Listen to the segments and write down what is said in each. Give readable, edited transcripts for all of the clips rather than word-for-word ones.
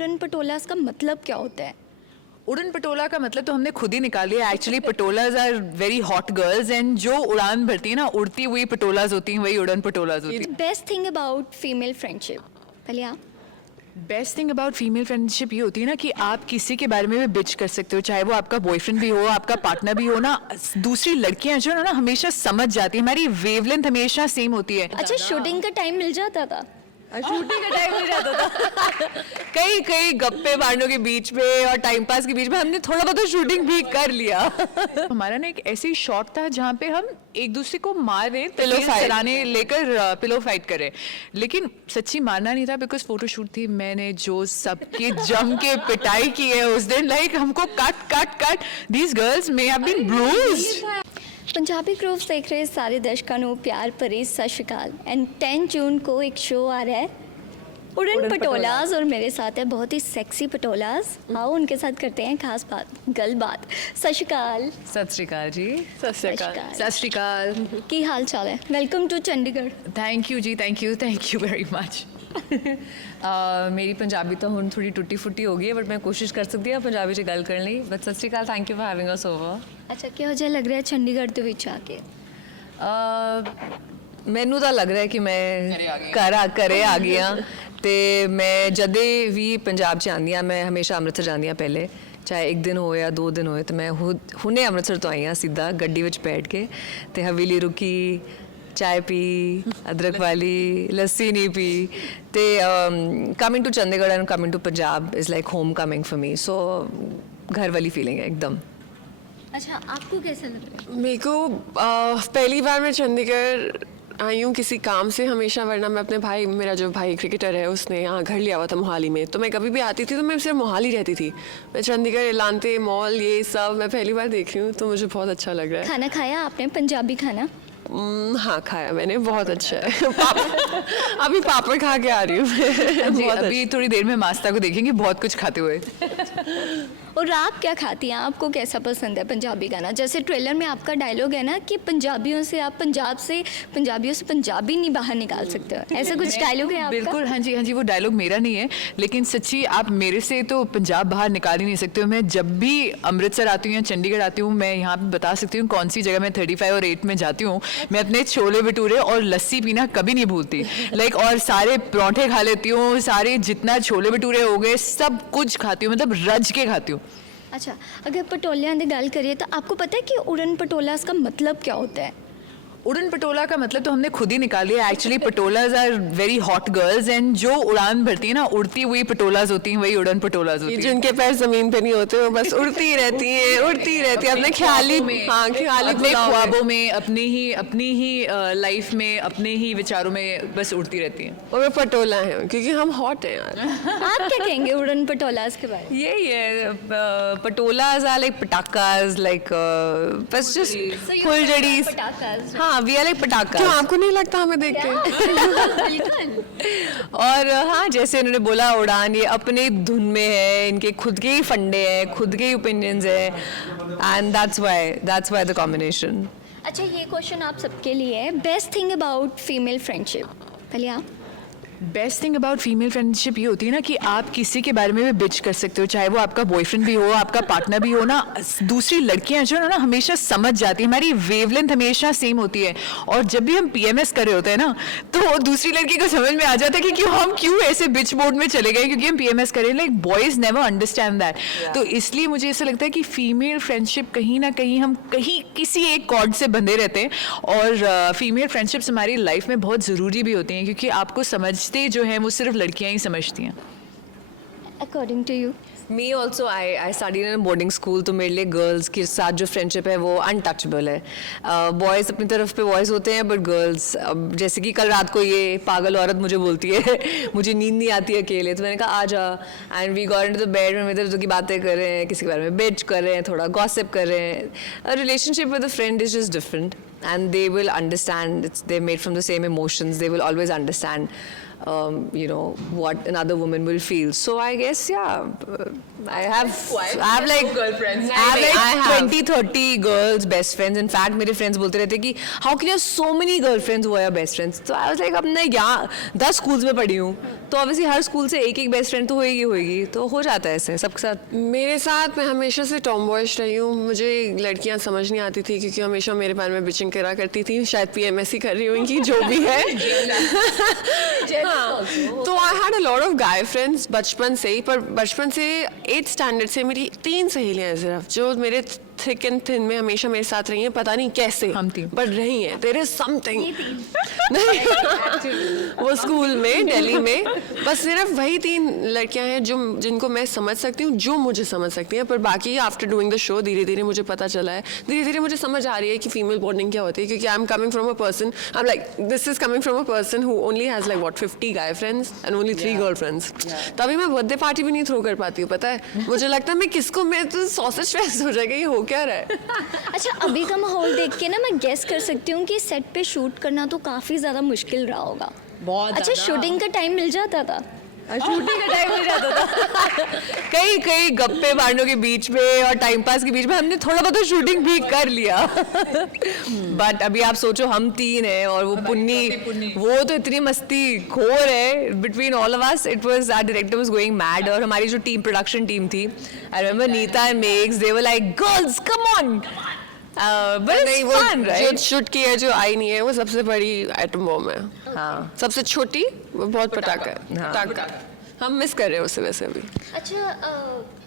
उड़न पटोलास का मतलब क्या होता है? उड़न पटोला का मतलब तो हमने खुद ही निकाल लिया। एक्चुअली पटोलाज are very hot girls and जो उड़ान भरती है ना, उड़ती हुई पटोलाज होती हैं, वही उड़न पटोलाज होती हैं। Best thing about female friendship, पहले आप। Best thing about female friendship ये होती है ना कि आप किसी के बारे में भी बिच कर सकते हो, चाहे वो आपका बॉयफ्रेंड भी हो, आपका पार्टनर भी हो ना। दूसरी लड़कियां जो है ना हमेशा समझ जाती है, हमारी वेवलेंथ हमेशा सेम होती है। अच्छा, शूटिंग का टाइम मिल जाता था? शूटिंग का टाइम नहीं रहता था। कई कई गप्पे मारने के बीच में और टाइम पास के बीच में हमने थोड़ा बहुत शूटिंग भी कर लिया। हमारा ना एक ऐसी शॉट था जहाँ पे हम एक दूसरे को मार रहे, पिलो चलाने लेकर पिलो फाइट करे, लेकिन सच्ची मारना नहीं था बिकॉज फोटोशूट थी। मैंने जो सबकी जम के पिटाई की है उस दिन, लाइक हमको cut cut cut, these girls may have been bruised. Punjabi grooves देख रहे सारे दर्शकों को प्यार भरी सत श्री अकाल। एंड 10 जून को एक शो आ रहा है उड़न पटोलाज, और मेरे साथ है बहुत ही सेक्सी पटोलाज। आओ उनके साथ करते हैं खास बात। सत श्री अकाल। सत श्री अकाल जी। सत श्री अकाल। सत श्री अकाल। की हाल चाल है? Welcome to Chandigarh. Thank you ji, thank you very much. मेरी पंजाबी तो हुण थोड़ी टुटी फुटी हो गई है, बट मैं कोशिश कर सकती हूँ पंजाबी च गल करने ਲਈ। बट सत श्री अकाल, thank you for having us over. अच्छा, ਕਿਹੋ ਜਿਹਾ ਲੱਗ ਰਿਹਾ ਚੰਡੀਗੜ੍ਹ ਦੇ ਵਿੱਚ ਆ ਕੇ? ਮੈਨੂੰ ਤਾਂ ਲੱਗ ਰਿਹਾ ਕਿ ਮੈਂ ਘਰੇ ਆ ਗਈ ਹਾਂ। ਤੇ ਮੈਂ ਜਦੇ ਵੀ ਪੰਜਾਬ 'ਚ ਆਉਂਦੀ ਹਾਂ, ਮੈਂ ਹਮੇਸ਼ਾ ਅੰਮ੍ਰਿਤਸਰ ਜਾਂਦੀ ਹਾਂ ਪਹਿਲੇ, ਚਾਹੇ ਇੱਕ ਦਿਨ ਹੋਏ ਜਾਂ 2 ਦਿਨ ਹੋਏ। ਤੇ ਮੈਂ ਹੁਣੇ ਅੰਮ੍ਰਿਤਸਰ ਤੋਂ ਆਈ ਹਾਂ ਸਿੱਧਾ ਗੱਡੀ ਵਿੱਚ ਬੈਠ ਕੇ, ਤੇ ਹਵੇਲੀ ਰੁਕੀ, चाय पी, अदरक वाली लस्सी नहीं पी। तो coming to Chandigarh and coming to Punjab is like home coming for me. So घर वाली फीलिंग है एकदम। अच्छा, आपको कैसा लग रहा है? मेरे को पहली बार मैं चंडीगढ़ आई हूँ किसी काम से, हमेशा वरना मैं अपने भाई, मेरा जो भाई क्रिकेटर है उसने यहाँ घर लिया हुआ था मोहाली में, तो मैं कभी भी आती थी तो मैं सिर्फ मोहाली रहती थी। मैं चंडीगढ़ एलांते मॉल ये सब मैं पहली बार देख रही हूँ, तो मुझे बहुत अच्छा लग रहा है। खाना खाया आपने पंजाबी खाना? हाँ खाया मैंने, बहुत अच्छा है। अभी पापड़ खा के आ रही हूँ जी, अभी थोड़ी देर में मास्ता को देखेंगे बहुत कुछ खाते हुए। और आप क्या खाती हैं? आपको कैसा पसंद है पंजाबी गाना? जैसे ट्रेलर में आपका डायलॉग है ना कि पंजाबियों से आप पंजाबियों से पंजाबी नहीं बाहर निकाल सकते हो, ऐसा कुछ डायलॉग है आपका? बिल्कुल, हाँ जी, वो डायलॉग मेरा नहीं है, लेकिन सच्ची आप मेरे से तो पंजाब बाहर निकाल ही नहीं सकते हो। मैं जब भी अमृतसर आती हूँ या चंडीगढ़ आती हूँ, मैं यहाँ पे बता सकती हूँ कौन सी जगह मैं 35 और 8 में जाती हूँ। मैं अपने छोले भटूरे और लस्सी पीना कभी नहीं भूलती, लाइक, और सारे पराठे खा लेती हूँ, सारे जितना छोले भटूरे हो गए सब कुछ खाती हूँ, मतलब रज के खाती हूँ। अच्छा, अगर पटोलियां की गल करिए तो आपको पता है कि उड़न पटोलास का मतलब क्या होता है? उड़न पटोला का मतलब तो हमने खुद ही निकाल लिया। एक्चुअली पटोलाज are very hot girls and जो उड़ान भरती है ना, उड़ती हुई पटोलाज होती हैं, वही उड़न पटोलाज होती हैं। जिनके पैर जमीन पे नहीं होते वो बस उड़ती रहती हैं अपने ख्याली ख्वाबों में, अपनी ही लाइफ में, अपने ही विचारों में बस उड़ती रहती हैं। और वे पटोला हैं क्योंकि हम हॉट हैं यार। आप क्या कहेंगे उड़न पटोलास के बारे में? यही है, पटोलाज आर लाइक पटाखास, लाइक बस जस्ट फुलझड़ी। हाँ, वी आर लाइक पटाखा। क्यों आपको नहीं लगता हमें देख के? और हाँ, जैसे उन्होंने बोला उड़ान, ये अपने धुन में है, इनके खुद के ही फंडे हैं, खुद के ही ओपिनियंस है, and that's why the combination. अच्छा, ये क्वेश्चन आप सबके लिए है। Best thing about female friendship, पहले आप। Best thing about female friendship ये होती है ना कि आप किसी के बारे में भी बिच कर सकते हो, चाहे वो आपका बॉयफ्रेंड भी हो, आपका पार्टनर भी हो ना। दूसरी लड़कियां जो है ना हमेशा समझ जाती है, हमारी वेवलेंथ हमेशा सेम होती है। और जब भी हम पीएमएस कर रहे होते हैं ना, तो दूसरी लड़की को समझ में आ जाता है कि हम क्यों ऐसे बिच मोड में चले गए, क्योंकि हम पीएमएस कर रहे हैं। Like boys never understand that. तो इसलिए मुझे ऐसा लगता है कि फीमेल फ्रेंडशिप कहीं ना कहीं हम किसी एक कॉर्ड से बंधे रहते हैं, और फीमेल फ्रेंडशिप्स हमारी लाइफ में बहुत ज़रूरी भी होती हैं, क्योंकि आपको समझते जो हैं वो सिर्फ लड़कियां ही समझती हैं। According to you? Me also I study in boarding school, तो मेरे लिए गर्ल्स के साथ जो फ्रेंडशिप है वो अनटचेबल है। बॉयज़ अपनी तरफ पे बॉयज़ होते हैं, बट गर्ल्स, अब जैसे कि कल रात को ये पागल औरत मुझे बोलती है मुझे नींद नहीं आती है अकेले, तो मैंने कहा आ जा, and we got into the bed में इधर की बातें कर रहे हैं, किसी के बारे में बिच कर रहे हैं, थोड़ा गॉसिप कर रहे हैं। Relationship with a friend is just different, and they will understand, they made from the same emotions, they will always understand you know what another woman will feel. So I guess I have like girlfriends. I have 20-30 girls best friends. In fact मेरे friends बोलते रहते कि how can you have so many girlfriends who are your best friends? So I was like, अब मैं यहाँ 10 schools में पढ़ी हूँ, तो ऑब्वियसली हर स्कूल से एक एक बेस्ट फ्रेंड तो होएगी, तो हो जाता है ऐसे सबके साथ। मेरे साथ मैं हमेशा से टॉम बॉयश रही हूँ। मुझे लड़कियाँ समझ नहीं आती थी क्योंकि हमेशा मेरे बारे में बिचिंग करा करती थी, शायद PMSC कर रही हूँ इनकी, जो भी है। हाँ, तो I had a lot of guy friends बचपन से ही, पर बचपन से 8th स्टैंडर्ड से मेरी 3 सहेलियाँ हैं सिर्फ, जो मेरे थिक एंड थिन में हमेशा मेरे साथ रही हैं, पता नहीं कैसे हम 3 बट रही हैं। देयर इज समथिंग वो स्कूल में दिल्ली में बस सिर्फ वही 3 लड़कियां हैं जो जिनको मैं समझ सकती हूँ, जो मुझे समझ सकती हैं। पर बाकी आफ्टर डूइंग द शो धीरे धीरे मुझे पता चला है, धीरे धीरे मुझे समझ आ रही है कि फीमेल बॉन्डिंग क्या होती है, क्योंकि I am coming from a person, I am like this is coming from a person who only has like what 50 guy friends and only 3 girl friends. तभी मैं बर्थडे पार्टी भी नहीं थ्रो कर पाती हूँ, पता है मुझे लगता है मैं किसको, मैं तो सॉसेज फेस्ट हो जाएगा, ये हो क्या रहा है। अच्छा, अभी का माहौल देख के ना मैं गेस कर सकती हूँ कि सेट पे शूट करना तो काफ़ी ज़्यादा मुश्किल रहा होगा। बहुत अच्छा, शूटिंग का टाइम मिल जाता था? शूटिंग का टाइम हो जाता था कई कई गप्पे मारने के बीच में और टाइम पास के बीच में हमने थोड़ा बहुत शूटिंग भी कर लिया। बट अभी आप सोचो हम 3 हैं और वो पुन्नी वो तो इतनी मस्ती खोर है between all of us. It was our director was going mad और हमारी जो टीम प्रोडक्शन टीम थी, I remember Neeta and Megs, they were like girls come on. नहीं, वो जो शूट की है जो आई नहीं है वो सबसे बड़ी एटम बॉम्ब है। हाँ, सबसे छोटी वो बहुत पटाखा है। हाँ। पटाखा हम मिस कर रहे हैं उसे वैसे अभी। अच्छा,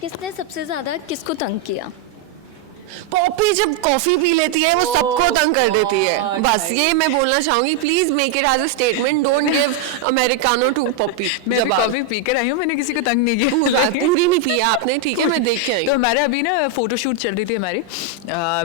किसने सबसे ज़्यादा किसको तंग किया? पॉपी जब कॉफी पी लेती है वो सबको तंग कर देती है, बस ये मैं बोलना चाहूंगी। Please make it as a statement, don't give americano to Poppy. मैं जब कॉफी पीकर आई हूँ, मैंने किसी को तंग नहीं किया। पूरी नहीं पिया आपने, ठीक है, मैं देख के आई। तो हमारा अभी ना फोटोशूट चल रही थी हमारी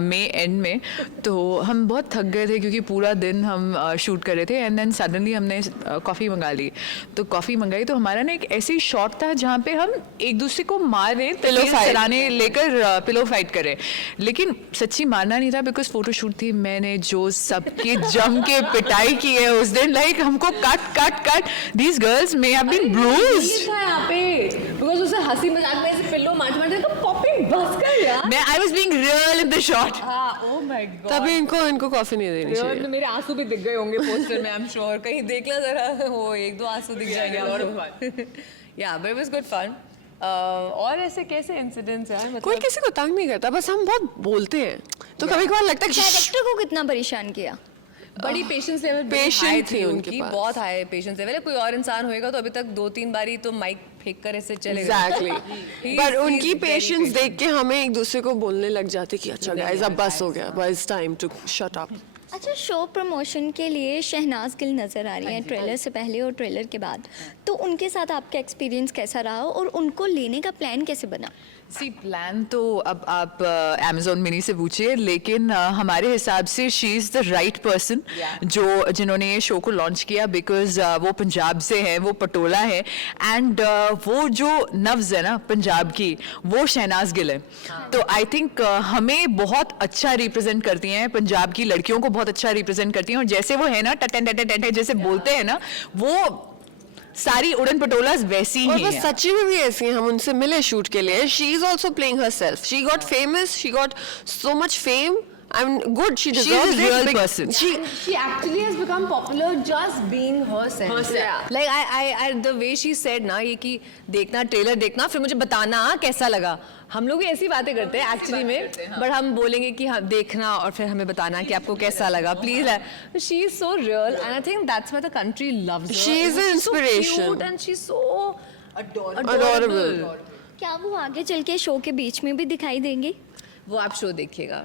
मई एंड में, तो हम बहुत थक गए थे क्योंकि पूरा दिन हम शूट कर रहे थे एंड देन सडनली हमने कॉफ़ी मंगा ली। तो कॉफ़ी मंगाई तो हमारा ना एक ऐसे ही शॉट था जहाँ पे हम एक दूसरे को मार रहे, Pillow fight. चलाने लेकर पिलो फाइट कर रहे, लेकिन सच्ची मारना नहीं था बिकॉज फोटोशूट थी। मैंने जो सबकी जम के पिटाई की है उस दिन, लाइक हमको cut these girls may have been bruised. यहाँ पे बिकॉज उसे हंसी मजाक में ऐसे पिल्लो मारते तो पॉपी बस कर यार। मैं I was being real in the shot. Oh my God, तभी इनको कॉफी नहीं देनी चाहिए। मेरे आंसू भी दिख गए होंगे पोस्टर में, आई एम श्योर। कहीं देख ला जरा, वो 1-2 आंसू दिख जाएंगे। या but it was good fun. और ऐसे कैसे इंसिडेंट्स यार, मतलब कोई किसी को तंग नहीं करता, बस हम बहुत बोलते हैं तो कभी कभार लगता है कि डायरेक्टर को कितना परेशान किया? बड़ी पेशेंस लेवल Patience थी उनके पास। बहुत हाई पेशेंस लेवल है। कोई और इंसान होएगा तो अभी तक 2-3 बारी तो माइक फेंक कर ऐसे चले एग्जैक्टली, He पर is उनकी very पेशेंस patient. देख के हमें एक दूसरे को बोलने लग जाते कि अच्छा गाइस अब बस हो गया, बस टाइम टू शट अप। अच्छा, शो प्रमोशन के लिए शहनाज गिल नज़र आ रही हैं ट्रेलर से पहले और ट्रेलर के बाद, तो उनके साथ आपका एक्सपीरियंस कैसा रहा और उनको लेने का प्लान कैसे बना? सी प्लान तो अब आप अमेजोन मिनी से पूछिए, लेकिन हमारे हिसाब से she is the right person जिन्होंने ये शो को लॉन्च किया, बिकॉज वो पंजाब से है, वो पटोला है एंड वो जो नब्ज़ है ना पंजाब की, वो शहनाज गिल है। तो आई थिंक हमें बहुत अच्छा रिप्रेजेंट करती हैं, पंजाब की लड़कियों को बहुत अच्छा रिप्रेजेंट करती हैं, और जैसे वो है ना टटन टटन टटन जैसे बोलते हैं ना, वो सारी उड़न पटोलास वैसी और ही वो हैं। सच्ची में भी ऐसी हैं। हम उनसे मिले शूट के लिए। She is also playing her self, she got famous, she got so much fame. I am good, she deserves a real person. She actually has become popular just being herself. Yeah. Like I the way she said ना ये कि देखना trailer देखना फिर मुझे बताना कैसा लगा। हम लोग ऐसी बातें करते हैं एक्चुअली में, बट हम बोलेंगे कि हाँ देखना और फिर हमें बताना कि आपको कैसा लगा please. She is so real and I think that's why the country loves her. She is an inspiration. So cute and she's so Adorable. क्या वो आगे चल के शो के बीच में भी दिखाई देंगी? वो आप शो देखिएगा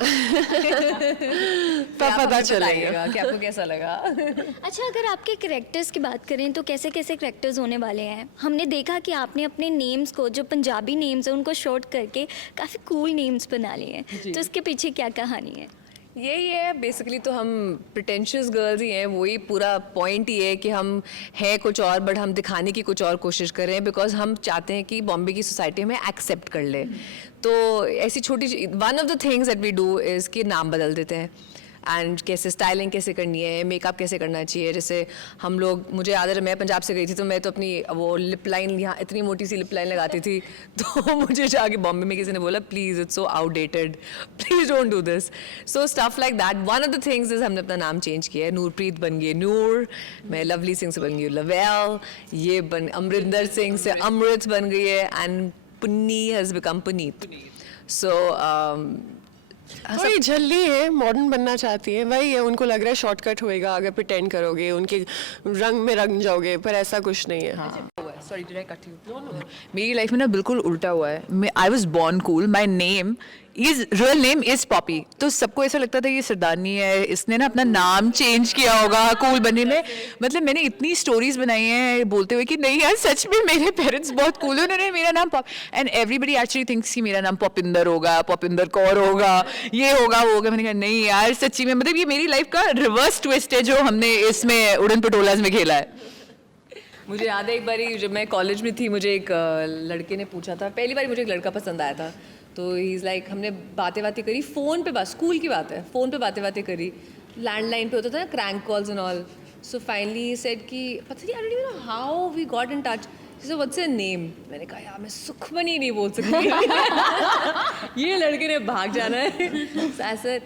तब पता चलेगा कि आपको कैसा लगा। अच्छा, अगर आपके कैरेक्टर्स की बात करें तो कैसे कैसे कैरेक्टर्स होने वाले हैं? हमने देखा कि आपने अपने नेम्स को, जो पंजाबी नेम्स हैं, उनको शॉर्ट करके काफ़ी कूल नेम्स बना लिए हैं, तो इसके पीछे क्या कहानी है? यही है बेसिकली, तो हम प्रिटेंशियस गर्ल्स ही हैं, वही पूरा पॉइंट ही है कि हम हैं कुछ और बट हम दिखाने की कुछ और कोशिश कर रहे हैं, बिकॉज हम चाहते हैं कि बॉम्बे की सोसाइटी हमें एक्सेप्ट कर ले। तो ऐसी छोटी one of the things that we do is कि नाम बदल देते हैं। एंड कैसे स्टाइलिंग कैसे करनी है, मेकअप कैसे करना चाहिए. जैसे हम लोग, मुझे याद है मैं पंजाब से गई थी तो मैं तो अपनी वो लिप लाइन, यहाँ इतनी मोटी सी लिप लाइन लगाती थी तो मुझे जाके बॉम्बे में किसी ने बोला please it's so outdated, please don't do this. So stuff like that. One of the things is हमने अपना नाम चेंज किया है. नूरप्रीत बन गई नूर, मैं लवली सिंह से बन गई लवेल, ये बन अमरिंदर सिंह से अमृत बन गई है, and Punni has become Puneet. So कोई झल्ली है, मॉडर्न बनना चाहती है, वही है. उनको लग रहा है शॉर्टकट होएगा अगर प्रिटेंड करोगे, उनके रंग में रंग जाओगे, पर ऐसा कुछ नहीं है. Sorry did I cut you? मेरी लाइफ में ना बिल्कुल उल्टा हुआ है. I was born cool, my name is real name is Poppy. तो सबको ऐसा लगता था ये सरदारनी है, इसने ना अपना नाम चेंज किया होगा कूल बनने में. मतलब मैंने इतनी स्टोरीज बनाई हैं बोलते हुए कि नहीं यार सच में मेरे पेरेंट्स बहुत कूल है, उन्होंने मेरा नाम pop, and everybody actually thinks कि मेरा नाम पॉपिंदर होगा, पॉपिंदर कौर होगा, ये होगा वो होगा. मैंने कहा नहीं यार सच्ची में, मतलब ये मेरी लाइफ का रिवर्स ट्विस्ट है जो हमने इसमें उड़न पटोलाज में खेला है. मुझे याद है एक बार जब मैं कॉलेज में थी, मुझे एक लड़के ने पूछा था, पहली बार मुझे एक लड़का पसंद आया था. तो ही इज़ लाइक, हमने बातें करी फ़ोन पे, बस स्कूल की बात है, फ़ोन पे बातें करी, लैंडलाइन पे होता था ना crank calls and all. So finally said कि पता नहीं, I don't know how we got in touch. So what's your name? मैंने कहा यार मैं सुखमनी नहीं बोल सकती. ये लड़के ने भाग जाना है. ऐसे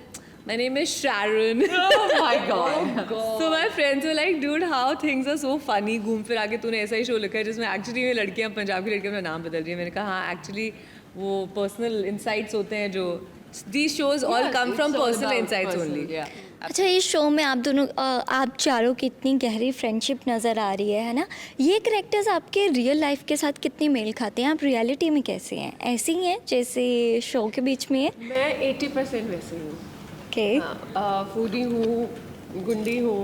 my name is Sharon. Oh my god. So my friends were like, dude, how things are so funny. घूम फिर आके तूने ऐसा ही शो लिखा है जिसमें एक्चुअली में लड़कियां, पंजाब की लड़कियां अपना नाम बदल रही है. मैंने कहा हाँ एक्चुअली वो पर्सनल इंसाइट्स होते हैं जो these shows all come from personal insights only. अच्छा, इस शो में आप दोनों आप चारों की इतनी गहरी फ्रेंडशिप नज़र आ रही है ना. ये कैरेक्टर्स आपके रियल लाइफ के साथ कितनी मेल खाते हैं? आप रियलिटी में कैसे हैं? ऐसे ही हैं जैसे शो के बीच में है? मैं 80% वैसे ही हूँ. ओके. फूडी हूँ, गुंडी हूँ,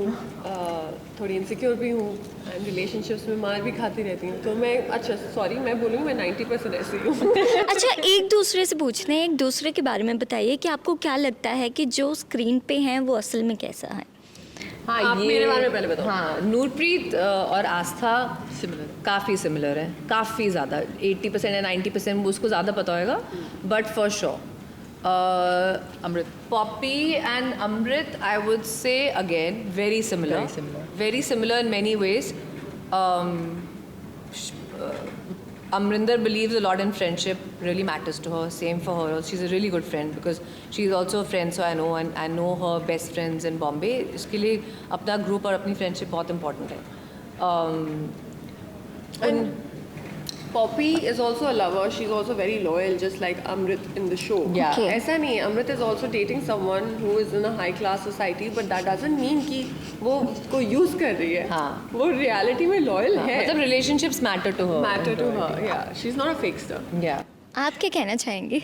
थोड़ी इनसिक्योर भी हूँ, एंड रिलेशनशिप्स में मार भी खाती रहती हूँ. तो मैं, अच्छा सॉरी मैं बोलूँगी मैं 90% ऐसी हूँ. अच्छा, एक दूसरे से पूछते हैं, एक दूसरे के बारे में बताइए कि आपको क्या लगता है कि जो स्क्रीन पे हैं वो असल में कैसा है? हाँ, आप मेरे बारे में पहले बताओ. हाँ, नूरप्रीत और आस्था सिमिलर, काफ़ी सिमिलर है, काफ़ी ज़्यादा. 80% या 90% उसको ज़्यादा पता होगा, but for sure Amrit. Poppy and Amrit, I would say again, very similar. Very similar. Very similar in many ways. Amrinder believes a lot in friendship, really matters to her. Same for her. She's a really good friend because she's also a friend, so I know, and I know her best friends in Bombay. इसके लिए अपना group और अपनी friendship बहुत important है. And Poppy is also a lover. She's also very loyal, just like Amrit in the show. Yeah. Okay. ऐसा नहीं है. Amrit is also dating someone who is in a high class society, but that doesn't mean कि वो उसको use कर रही है. हाँ. वो reality में loyal है. मतलब relationships matter to her. Matter to her. Yeah. She's not a fakester. Yeah. आप क्या कहना चाहेंगे?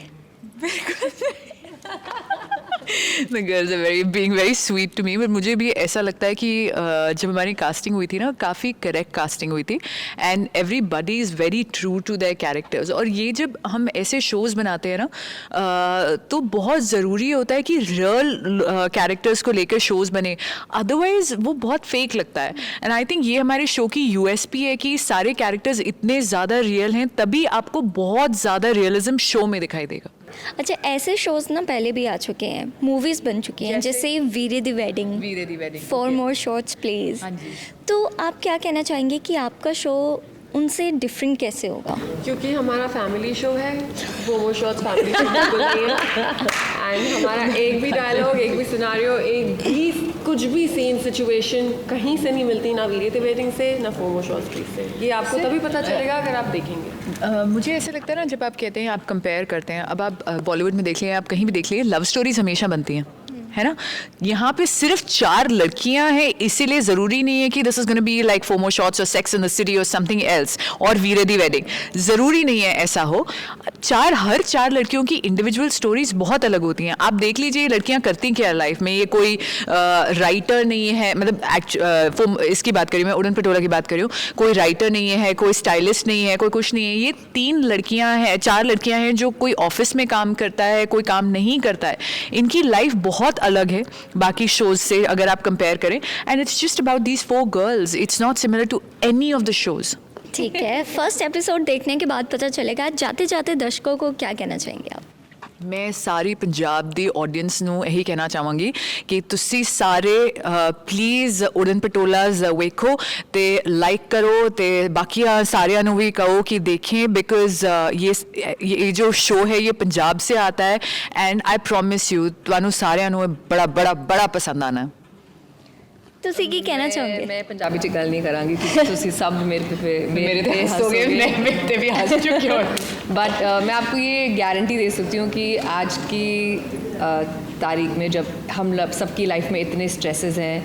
The girls are being very sweet to me, but मुझे भी ऐसा लगता है कि जब हमारी कास्टिंग हुई थी ना, काफ़ी करेक्ट कास्टिंग हुई थी, and everybody is very true to their characters. और ये जब हम ऐसे शोज़ बनाते हैं ना, तो बहुत ज़रूरी होता है कि रियल कैरेक्टर्स को लेकर शोज़ बने, अदरवाइज़ वो बहुत फेक लगता है. एंड आई थिंक ये हमारे शो की USP है कि सारे कैरेक्टर्स इतने ज़्यादा रियल हैं, तभी आपको बहुत ज़्यादा रियलिज्म शो में दिखाई देगा. अच्छा, ऐसे शोज ना पहले भी आ चुके हैं, मूवीज बन चुकी हैं, जैसे वीरे Di wedding, Veere Di wedding, for more shorts please. हाँ जी. तो आप क्या कहना चाहेंगे कि आपका शो उनसे डिफरेंट कैसे होगा? क्योंकि हमारा फैमिली शो है, वो शोज फैमिली शो बिल्कुल नहीं है. एंड हमारा एक भी डायलॉग, एक भी सिनारियो, एक भी कुछ भी सीन सिचुएशन कहीं से नहीं मिलती, ना वीरे दी वेडिंग से, ना फोमो शॉर्ट स्ट्रीट से. ये आपको तभी पता चलेगा अगर आप देखेंगे. मुझे ऐसा लगता है ना, जब आप कहते हैं, आप कंपेयर करते हैं, अब आप बॉलीवुड में देख लें, आप कहीं भी देख लें, लव स्टोरीज हमेशा बनती हैं, है ना. यहाँ पे सिर्फ 4 लड़कियां हैं, इसीलिए ज़रूरी नहीं है कि this is gonna be like FOMO shots और सेक्स इन द सिटी और समथिंग एल्स और वीरे दी वेडिंग. ज़रूरी नहीं है ऐसा हो. हर 4 लड़कियों की इंडिविजुअल स्टोरीज बहुत अलग होती हैं. आप देख लीजिए लड़कियां करती क्या लाइफ में. ये कोई राइटर नहीं है, मतलब इसकी बात करी मैं, उड़न पटोला की बात करी हूँ, कोई राइटर नहीं है, कोई स्टाइलिस्ट नहीं है, कोई कुछ नहीं है. ये 4 लड़कियां हैं जो कोई ऑफिस में काम करता है, कोई काम नहीं करता है. इनकी लाइफ बहुत अलग है बाकी शोज से अगर आप कंपेयर करें, and it's just about these 4 girls. It's not similar to any of the shows. ठीक है, फर्स्ट एपिसोड देखने के बाद पता चलेगा. जाते जाते दर्शकों को क्या कहना चाहेंगे आप? ਮੈਂ ਸਾਰੀ ਪੰਜਾਬ ਦੀ ਆਡੀਅנס ਨੂੰ ਇਹੀ ਕਹਿਣਾ ਚਾਹਾਂਗੀ ਕਿ ਤੁਸੀਂ ਸਾਰੇ ਪਲੀਜ਼ ਉੜਨ ਪਟੋਲਾਜ਼ ਵੇਖੋ ਤੇ ਲਾਈਕ ਕਰੋ ਤੇ ਬਾਕੀਆਂ ਸਾਰਿਆਂ ਨੂੰ ਵੀ ਕਹੋ ਕਿ देखें ਬਿਕੋਜ਼ ये जो शो है ये पंजाब से आता है एंड आई प्रॉमिस यू ਤੁਹਾਨੂੰ ਸਾਰਿਆਂ ਨੂੰ ਬੜਾ ਬੜਾ ਬੜਾ ਪਸੰਦ ਆਣਾ ਤੁਸੀਂ ਕੀ ਕਹਿਣਾ ਚਾਹੋਗੇ मैं पंजाबी च गल नहीं करांगी क्योंकि तुसी सब मेरे पे हंसोगे मेरे पे भी हंस चुके हो बट मैं आपको ये गारंटी दे सकती हूँ कि आज की तारीख में जब हम सबकी लाइफ में इतने स्ट्रेसेस हैं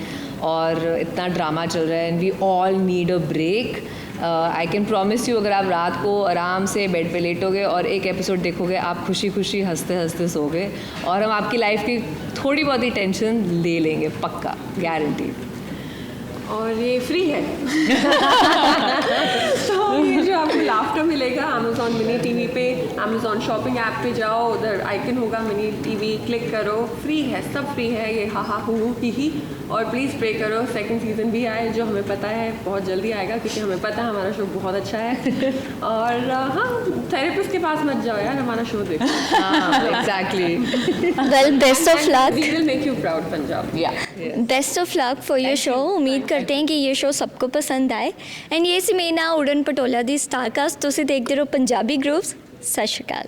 और इतना ड्रामा चल रहा है and we all need a break I can promise you अगर आप रात को आराम से बेड पे लेटोगे और एक एपिसोड देखोगे आप खुशी खुशी हंसते हंसते सोगे और हम आपकी लाइफ की थोड़ी बहुत ही टेंशन ले लेंगे पक्का गारंटी और ये फ्री है तो ये जो आपको लाफ्टर मिलेगा अमेज़ॉन मिनी टीवी पे अमेज़ॉन शॉपिंग ऐप पे जाओ उधर आइकन होगा मिनी टीवी क्लिक करो फ्री है सब फ्री है ये हा हा हू ही और प्लीज़ प्रे करो सेकंड सीज़न भी आए जो हमें पता है बहुत जल्दी आएगा क्योंकि हमें पता है हमारा शो बहुत अच्छा है और हाँ थेरेपिस्ट के पास मत जाओ यार हमारा शो देखो exactly well best of luck we will make you proud Punjab best of luck for your show उम्मीद करते हैं कि ये शो सबको पसंद आए एंड ये ਸੀ ਮੇਰਾ ਉੜਨ ਪਟੋਲਾ ਦੀ ਸਟਾਰਕਾਸਟ ਤੁਸੀਂ ਦੇਖਦੇ ਰਹੋ ਪੰਜਾਬੀ ਗਰੁੱਪਸ ਸਤਿ ਸ਼੍ਰੀ ਅਕਾਲ